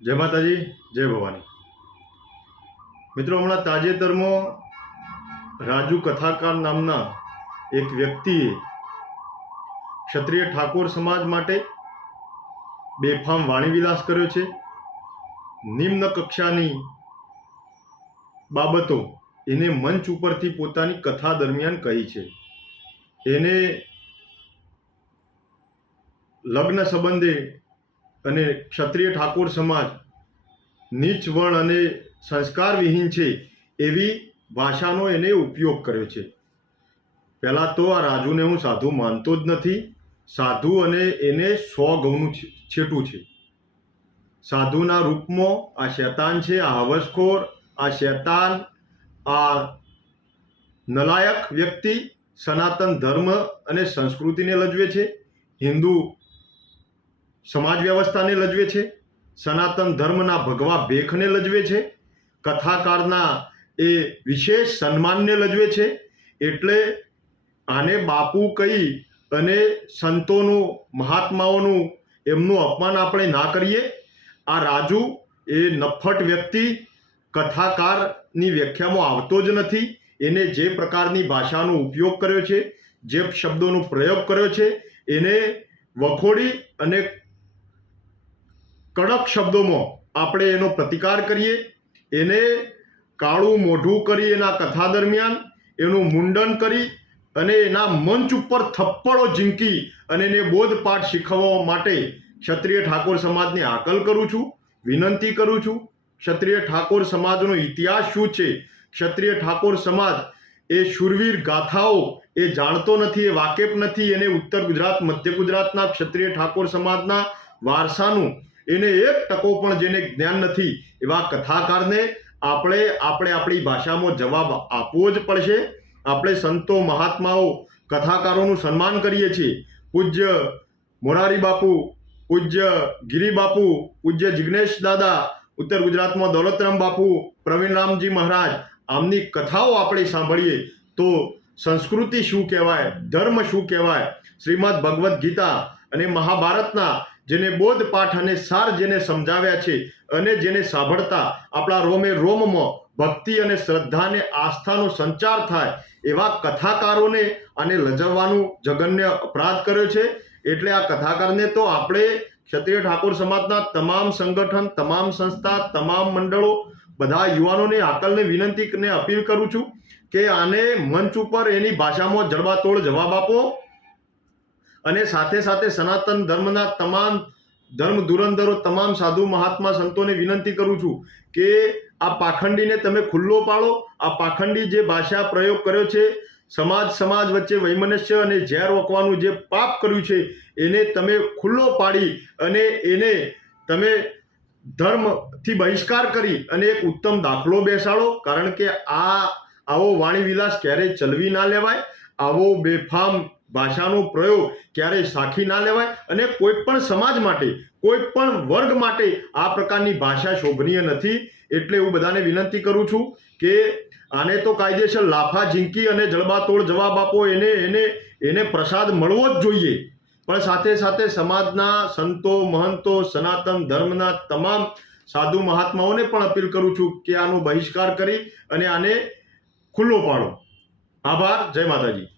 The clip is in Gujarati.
જય માતાજી, જય ભવાની। મિત્રો, હમણાં તાજેતરમાં રાજુ કથાકાર નામના એક વ્યક્તિએ ક્ષત્રિય ઠાકોર સમાજ માટે બેફામ વાણીવિલાસ કર્યો છે। નિમ્ન કક્ષાની બાબતો એને મંચ ઉપરથી પોતાની કથા દરમિયાન કહી છે। એને લગ્ન સંબંધે અને ક્ષત્રિય ઠાકોર સમાજ નીચ વર્ણ અને સંસ્કાર વિહીન છે એવી ભાષાનો એને ઉપયોગ કર્યો છે। પહેલાં તો આ રાજુને હું સાધુ માનતો જ નથી। સાધુ અને એને 100 ઘઉંનું છેટું છે। સાધુના રૂપમાં આ શૈતાન છે, આ હવસખોર, આ શૈતાન, આ નલાયક વ્યક્તિ સનાતન ધર્મ અને સંસ્કૃતિને લજવે છે, હિન્દુ સમાજ વ્યવસ્થાને લજવે છે, સનાતન ધર્મના ભગવા ભેખને લજવે છે, કથાકારના એ વિશેષ સન્માનને લજવે છે। એટલે આને બાપુ કહી અને સંતોનું, મહાત્માઓનું એમનું અપમાન આપણે ના કરીએ। આ રાજુ એ નફ્ફટ વ્યક્તિ કથાકારની વ્યાખ્યામાં આવતો જ નથી। એને જે પ્રકારની ભાષાનો ઉપયોગ કર્યો છે, જે શબ્દોનો પ્રયોગ કર્યો છે, એને વખોડી અને કડક શબ્દોમાં આપણે એનો પ્રતિકાર કરીએ। એને કાળું મોઢું કરી એના કથા દરમિયાન એનું મુંડન કરી અને એના મંચ ઉપર થપ્પડો ઝીંકી અને એને બોધપાઠ શીખવવા માટે ક્ષત્રિય ઠાકોર સમાજને હાકલ કરું છું, વિનંતી કરું છું। ક્ષત્રિય ઠાકોર સમાજનો ઇતિહાસ શું છે, ક્ષત્રિય ઠાકોર સમાજ એ શૂરવીર ગાથાઓ એ જાણતો નથી, એ વાકેફ નથી। એને ઉત્તર ગુજરાત, મધ્ય ગુજરાતના ક્ષત્રિય ઠાકોર સમાજના વારસાનું એને 1% પણ જેને જ્ઞાન નથી એવા કથાકારને આપણે આપણી ભાષામાં જવાબ આપવો જ પડશે। આપણે સંતો, મહાત્માઓ, કથાકારોનું સન્માન કરીએ છીએ। પૂજ્ય મોરારી બાપુ, પૂજ્ય ગિરી બાપુ, પૂજ્ય જિગ્નેશ દાદા, ઉત્તર ગુજરાતમાં દોલતરામ બાપુ, પ્રવીણરામજી મહારાજ, આમની કથાઓ આપણે સાંભળીએ તો સંસ્કૃતિ શું કહેવાય, ધર્મ શું કહેવાય, શ્રીમદ ભગવદ્ ગીતા અને મહાભારતના જેને બોધપાઠ અને સાર જેને સમજાવ્યા છે અને જેને સાંભળતા આપણા રોમે રોમમાં ભક્તિ અને શ્રદ્ધા અને આસ્થાનો સંચાર થાય એવા કથાકારોને આને લજવવાનું જઘન્ય અપરાધ કર્યો છે। એટલે આ કથાકારને તો આપણે ક્ષત્રિય ઠાકોર સમાજના તમામ સંગઠન, તમામ સંસ્થા, તમામ મંડળો, બધા યુવાનોને હાકલને વિનંતી અને અપીલ કરું છું કે આને મંચ ઉપર એની ભાષામાં જડબાતોડ જવાબ આપો। અને સાથે સાથે સનાતન ધર્મના તમામ ધર્મ ધુરંધરો, તમામ સાધુ મહાત્મા સંતોને વિનંતી કરું છું કે આ પાખંડીને તમે ખુલ્લો પાડો। આ પાખંડી જે ભાષા પ્રયોગ કર્યો છે, સમાજ વચ્ચે વૈમનસ્ય અને ઝેર ઓકવાનું જે પાપ કર્યું છે એને તમે ખુલ્લો પાડી અને એને તમે ધર્મથી બહિષ્કાર કરી અને એક ઉત્તમ દાખલો બેસાડો। કારણ કે આવો વાણીવિલાસ ક્યારેય ચલવી ના લેવાય, આવો બેફામ ભાષાનો પ્રયોગ ક્યારેય સાખી ના લેવાય અને કોઈ પણ સમાજ માટે, કોઈ પણ વર્ગ માટે આ પ્રકારની ભાષા શોભનીય નથી। એટલે હું બધાને વિનંતી કરું છું કે આને તો કાયદેસર લાફા ઝીંકી અને જડબાતોડ જવાબ આપો। એને પ્રસાદ મળવો જ જોઈએ। પણ સાથે સાથે સમાજના સંતો, મહંતો, સનાતન ધર્મના તમામ સાધુ મહાત્માઓને પણ અપીલ કરું છું કે આનો બહિષ્કાર કરી અને આને ખુલ્લો પાડો। આભાર। જય માતાજી।